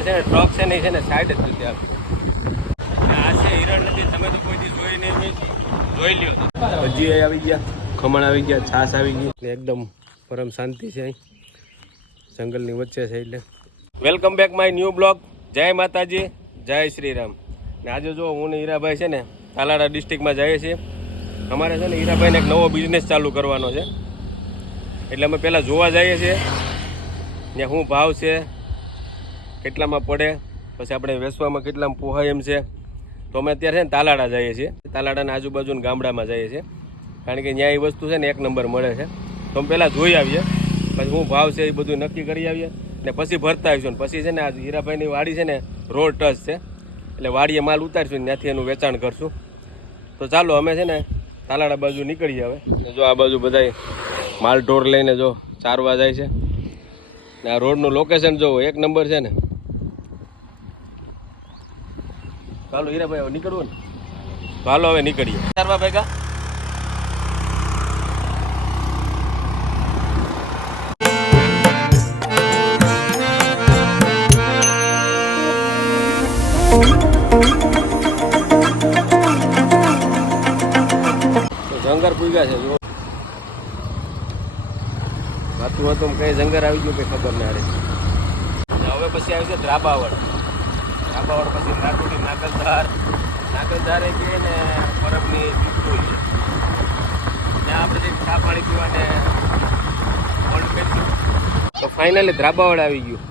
Truck છે ને side જ ત્યાં આ છે હિરણ નદી. તમે તો કોઈ દી જોઈ નહીં, જોઈ લ્યો. ભજી આવી ગયા, ખમણ આવી ગયા, છાશ આવી ગઈ. એકદમ પરમ શાંતિ છે અહીં, જંગલની વચ્ચે છે. એટલે welcome back my new blog. જય માતાજી, જય શ્રી રામ. ને આજે જો હું ને હીરાભાઈ છે ને તાલાળા ડિસ્ટ્રિક્ટમાં જઈએ છીએ. અમારે છે ને હીરાભાઈને એક નવો બિઝનેસ ચાલુ કરવાનો છે, એટલે અમે પહેલાં જોવા જઈએ છીએ ત્યાં શું ભાવ છે, કેટલામાં પડે, પછી આપણે વેચવામાં કેટલામાં પોહાય એમ છે. તો અમે અત્યારે છે ને તાલાળા જઈએ છીએ. તાલાળાના આજુબાજુના ગામડામાં જઈએ છીએ, કારણ કે ત્યાં એ વસ્તુ છે ને એક નંબર મળે છે. તો અમે પહેલાં જોઈ આવીએ, પછી શું ભાવ છે એ બધું નક્કી કરી આવીએ, ને પછી ભરતા આવીશું. ને પછી છે ને આ હીરાભાઈની વાડી છે ને રોડ ટચ છે, એટલે વાડીએ માલ ઉતારીશું ને ત્યાંથી એનું વેચાણ કરશું. તો ચાલો અમે છે ને તાલાળા બાજુ નીકળીએ હવે. જો આ બાજુ બધા માલ ઢોર લઈને જો ચારવા જાય છે, ને આ રોડનું લોકેશન જોવો એક નંબર છે ને. ચાલો હીરાભાઈ હવે નીકળવું ને, તો હાલો હવે નીકળીએ ચારવા ભેગા. જંગર પૂગ્યા છે જો, વાતું હતું કઈ જંગર આવી ગયું કઈ ખબર ના રહી. હવે પછી આવી છે ધ્રાબાવળ. ધ્રાબાવળ પછી નાટોડી, નાગલધાર. નાગલધારે ગઈએ ને બરફની ચૂકવું છે, ત્યાં આપણે જે ચા પાણી પીવાને હોલ્ડ કરીશું. તો ફાઇનલી ધ્રાબાવળ આવી ગયું.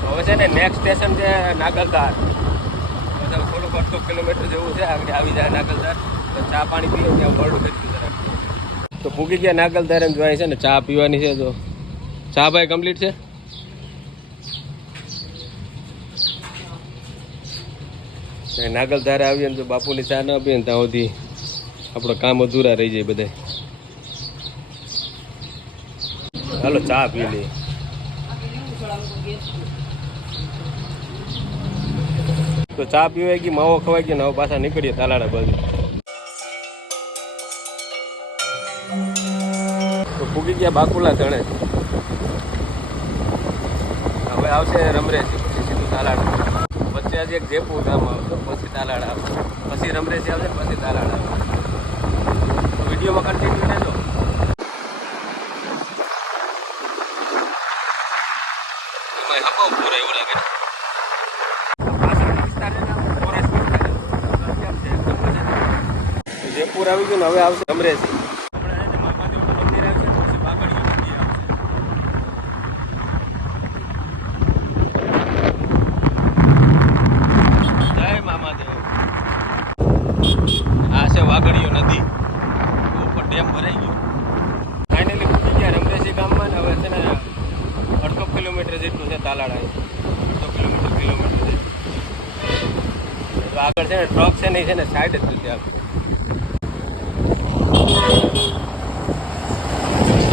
તો હવે છે ને નેક્સ્ટ સ્ટેશન છે નાગલધાર. થોડુંક 8 કિલોમીટર જેવું છે, આગળ આવી જાય નાગલધાર. તો ચા પાણી પીએ ત્યાં હોલ્ડ કરીશું જરા. તો પૂગી ગયા નાગલધાર એમ જોવાય છે ને ચા પીવાની છે. તો ચા ભાઈ કમ્પ્લીટ છે. નાગલધારે આવીએ ને તો બાપુની ચા ના આપીએ ને ત્યાં સુધી આપણો કામ અધૂરા રહી જાય બધા. હાલો ચા પી લઈએ. તો ચા પીવાઈ ગઈ, માવો ખવાઈ ગયો ને હવે પાછા નીકળીએ તાલાળા બાજુ. તો પૂગી ગયા બાકુલા ધણે. હવે આવશે રમરેસી, પછી સીધું તાલાળા. વચ્ચે આજે એક જેપુર ગામ આવશે, પછી તાલાળા આવશે, પછી રમરેસી આવશે, પછી તાલાળા આવશે. તો વિડીયોમાં કન્ટિન્યુ રહેજો. એમાં હકો પૂરા એવું લાગે. જયપુર આવી ગયું ને હવે આવશે રમરેસી. વાગડીઓ નદી ઉપર ડેમ ભરાઈ ગયો. ફાઇનલી પૂછી ગયા રમરેસી ગામમાં ને હવે છે ને 8 કિલોમીટર જેટલું છે તાલાળા. 8 કિલોમીટર જેટલું. તો આગળ છે ને ટ્રક છે ને એ છે ને સાઈડ જ સુધી આગળ.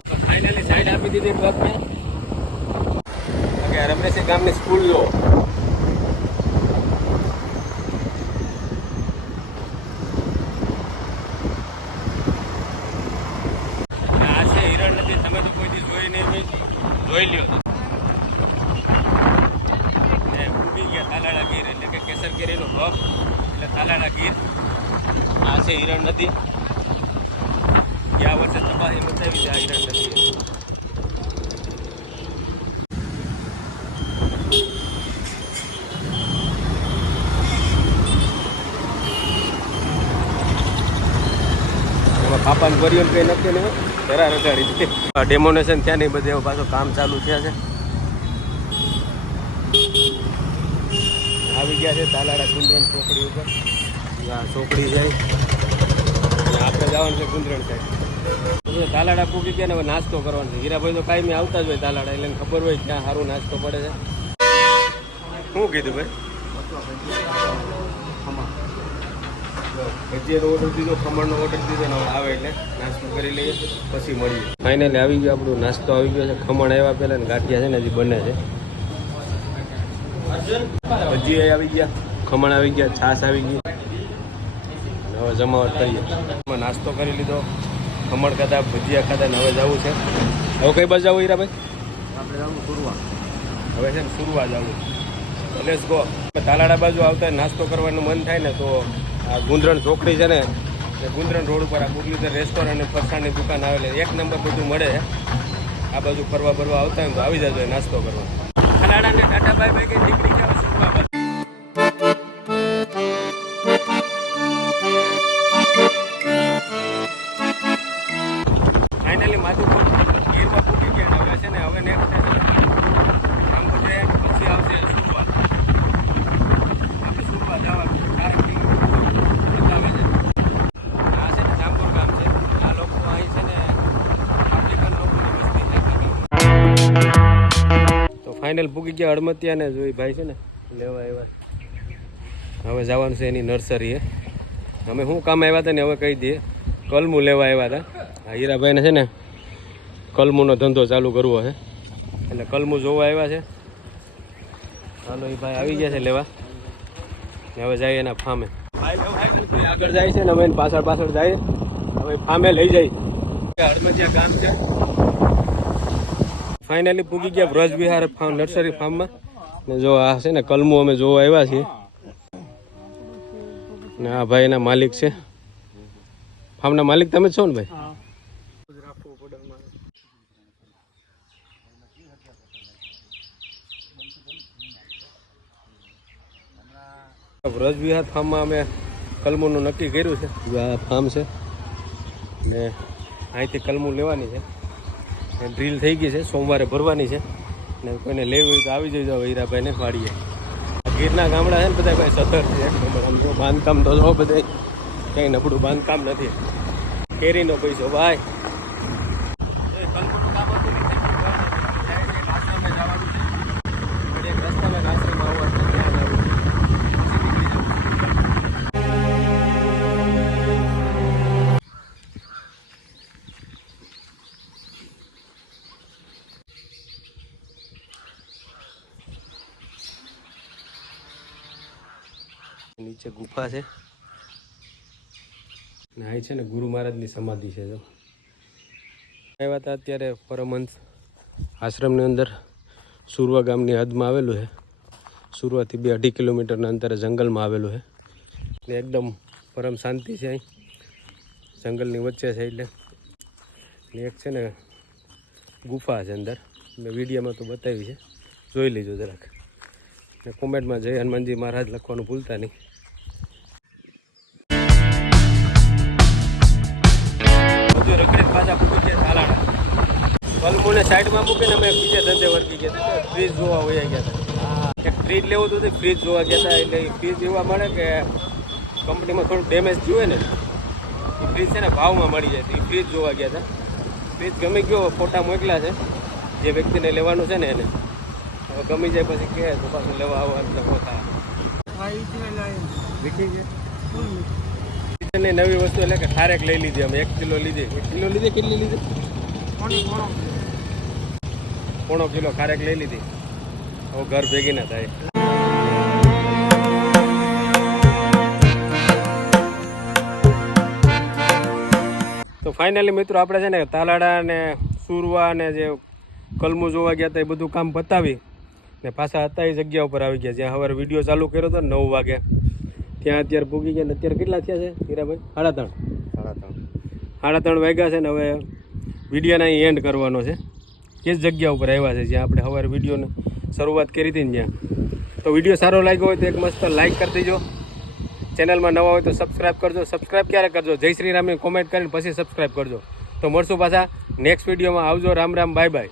તો ફાઇનલી સાઈડ આપી દીધી ટ્રકને. રમરેસી ગામની સ્કૂલ જો. તમે તો કોઈ દી જોઈ નહીં, જોઈ લ્યો. ને ઉગી ગયા તાલાળા ગીર, એટલે કે કેસર કેરીનો હબ એટલે તાલાળા ગીર. આ છે હિરણ નદી. ગયા વર્ષે તબાહી મચાવી છે આ હિરણ નદી. એમાં પાપાને ભર્યો કંઈ નક્કી નહીં, જરા રગાડી દે. ડેમોનેશન ત્યાં નહીં, બધે પાછું કામ ચાલુ થયા છે. આવી ગયા છે તાલાળા કુંદરણ ચોકડી ઉપર. આ ચોકડી જાય આપણે જવાનું છે કુંદરણ સાઈડ. તાલાળા પૂકી ગયા ને હવે નાસ્તો કરવાનો છે. હીરાભાઈ તો કાંઈ આવતા જ હોય તાલાળા, એટલે ખબર હોય ક્યાં સારું નાસ્તો પડે છે. શું કીધું ભાઈ? ભજીયાનો ઓર્ડર દીધો, ખમણનો ઓર્ડર દીધો ને આવે એટલે નાસ્તો કરી લઈએ પછી મળીએ. ફાઇનલી આવી ગયો આપણો નાસ્તો આવી ગયો છે. ખમણ આવ્યા પહેલાં ને ગાંઠિયા છે ને હજી બને છે. ભજીયા આવી ગયા, ખમણ આવી ગયા, છાશ આવી ગઈ. હવે જમાવટ કરીએ. નાસ્તો કરી લીધો, ખમણ ખાધા, ભજીયા ખાધા ને હવે જવું છે. હવે કઈ બાજુ જવું હીરાભાઈ? આપણે જવાનું સુરવા. હવે છે ને સુરવા જવું. Let's go. તાલાડા બાજુ આવતા નાસ્તો કરવાનું મન થાય ને તો આ ગુંદરણ ચોકડી છે ને એ ગુંદરણ રોડ ઉપર આ મુરલીધર રેસ્ટોરન્ટ અને ફરસાણની દુકાન આવેલી, એક નંબર બધું મળે. આ બાજુ ફરવા બરવા આવતા હોય તો આવી જજો નાસ્તો કરવા. તાલાડાને ટાટા બાય બાય કે નીકળી ગયા સુરવા બાજુ. ફાઇનલી માધુપુર ગીરમાં પૂકી ગયા. હવે છે ને હવે નેક્સ્ટ રામપુર જાય પછી આવશે સુરવા. આપણે સુરવા જવાનું 4 કિલોમીટર બતાવે છે. આ છે ને જામપુર ગામ છે. આ લોકો અહીં છે ને આફ્રિકન લોકોની વસ્તી છે. તો ફાઇનલ પૂકી ગયા હડમતિયા ને જોઈ ભાઈ છે ને લેવા આવ્યા. હવે જવાનું છે એની નર્સરીએ. અમે શું કામ આવ્યા હતા ને હવે કહી દઈએ. કલમું લેવા આવ્યા હતા. આ હીરાભાઈને છે ને કલમુનો ધંધો ચાલુ કરવો છે એટલે કલમું જોવા આવ્યા છે. હાલો એ ભાઈ આવી ગયા છે લેવા. હવે જાય એના ફામે. આગળ જાય છે ને અમે પાછળ પાછળ જાય. હવે ફામે લઈ જાય. હડમતિયા ગામ છે. ફાઇનલી પૂગી ગયા વ્રજ વિહાર નર્સરી ફાર્મમાં. ને જો આ છે ને કલમું અમે જોવા આવ્યા છીએ. ને આ ભાઈના માલિક છે. ફાર્મના માલિક તમે છો ને ભાઈ? વ્રજ વિહાર ફાર્મમાં અમે કલમુનું નક્કી કર્યું છે. આ ફાર્મ છે ને અહીંથી કલમું લેવાની છે. ડ્રીલ થઈ ગઈ છે, સોમવારે ભરવાની છે. ને કોઈને લેવી હોય તો આવી જજો હીરાભાઈને વાડીએ. ગીરના ગામડા છે ને બધા ભાઈ સતર છે. આમ જો બાંધકામ તો જો બધા કંઈ નબળું બાંધકામ નથી. કેરીનો પૈસો ભાઈ. નીચે ગુફા છે ને અહીં છે ને ગુરુ મહારાજની સમાધિ છે. જો આવ્યા હતા અત્યારે પરમહંસ આશ્રમની અંદર સુરવા ગામની હદમાં આવેલું છે. સુરવાથી 2-2.5 કિલોમીટરના અંતરે જંગલમાં આવેલું છે. ને એકદમ પરમ શાંતિ છે અહીં જંગલની વચ્ચે છે એટલે. ને એક છે ને ગુફા છે અંદર. મેં વિડીયોમાં તો બતાવી છે, જોઈ લેજો જરાક. ને કોમેન્ટમાં જય હનુમાનજી મહારાજ લખવાનું ભૂલતા નહીં. બધું રખડે પાછા પૂકી ગયા તાલાડા. કલમુને સાઈડમાં મૂકીને અમે બીજા ધંધે વર્ગી ગયા હતા. ફ્રીજ જોવા વયા ગયા હતા. એક ફ્રીજ લેવું હતું, ફ્રીજ જોવા ગયા હતા. એટલે એ ફ્રીજ એવા મળે કે કંપનીમાં થોડુંક ડેમેજ થયું હોય ને એ ફ્રીજ છે ને ભાવમાં મળી જાય. તો એ ફ્રીજ જોવા ગયા હતા. ફ્રીજ ગમી ગયો, ફોટા મોકલ્યા છે જે વ્યક્તિને લેવાનું છે ને એને. હવે ગમી જાય પછી કહે તો પાછું લેવા આવવાનું લખો થાય. નવી વસ્તુ એટલે કે ખારેક લઈ લીધી અમે. 1 કિલો લીધી. 1 કિલો લીધી? કેટલી લીધી? 1.5 કિલો ખારેક લઈ લીધી. હવે ઘર ભેગી ના થાય. તો ફાઇનલી મિત્રો આપણે છે ને તાલાડા ને સુરવા ને જે કલમું જોવા ગયા હતા એ બધું કામ પતાવી ને પાછા હતા એ જગ્યા ઉપર આવી ગયા જ્યાં સવારે વિડીયો ચાલુ કર્યો હતો 9 વાગે. ત્યાં અત્યારે પૂગી ગયા. અત્યારે કેટલા થયા છે હીરાભાઈ? 3:30 વાગ્યા છે ને હવે વિડીયોને અહીં એન્ડ કરવાનો છે. એ જ જગ્યા ઉપર આવ્યા છે જ્યાં આપણે સવારે વિડીયોને શરૂઆત કરી હતી ને જ્યાં. તો વિડીયો સારો લાગ્યો હોય તો એક મસ્ત લાઇક કરી દેજો. ચેનલમાં નવા હોય તો સબસ્ક્રાઈબ કરજો. સબસ્ક્રાઈબ ક્યારે કરજો? જય શ્રી રામની કોમેન્ટ કરીને પછી સબસ્ક્રાઈબ કરજો. તો મળશું પાછા નેક્સ્ટ વિડીયોમાં. આવજો. Ram Ram, bye bye.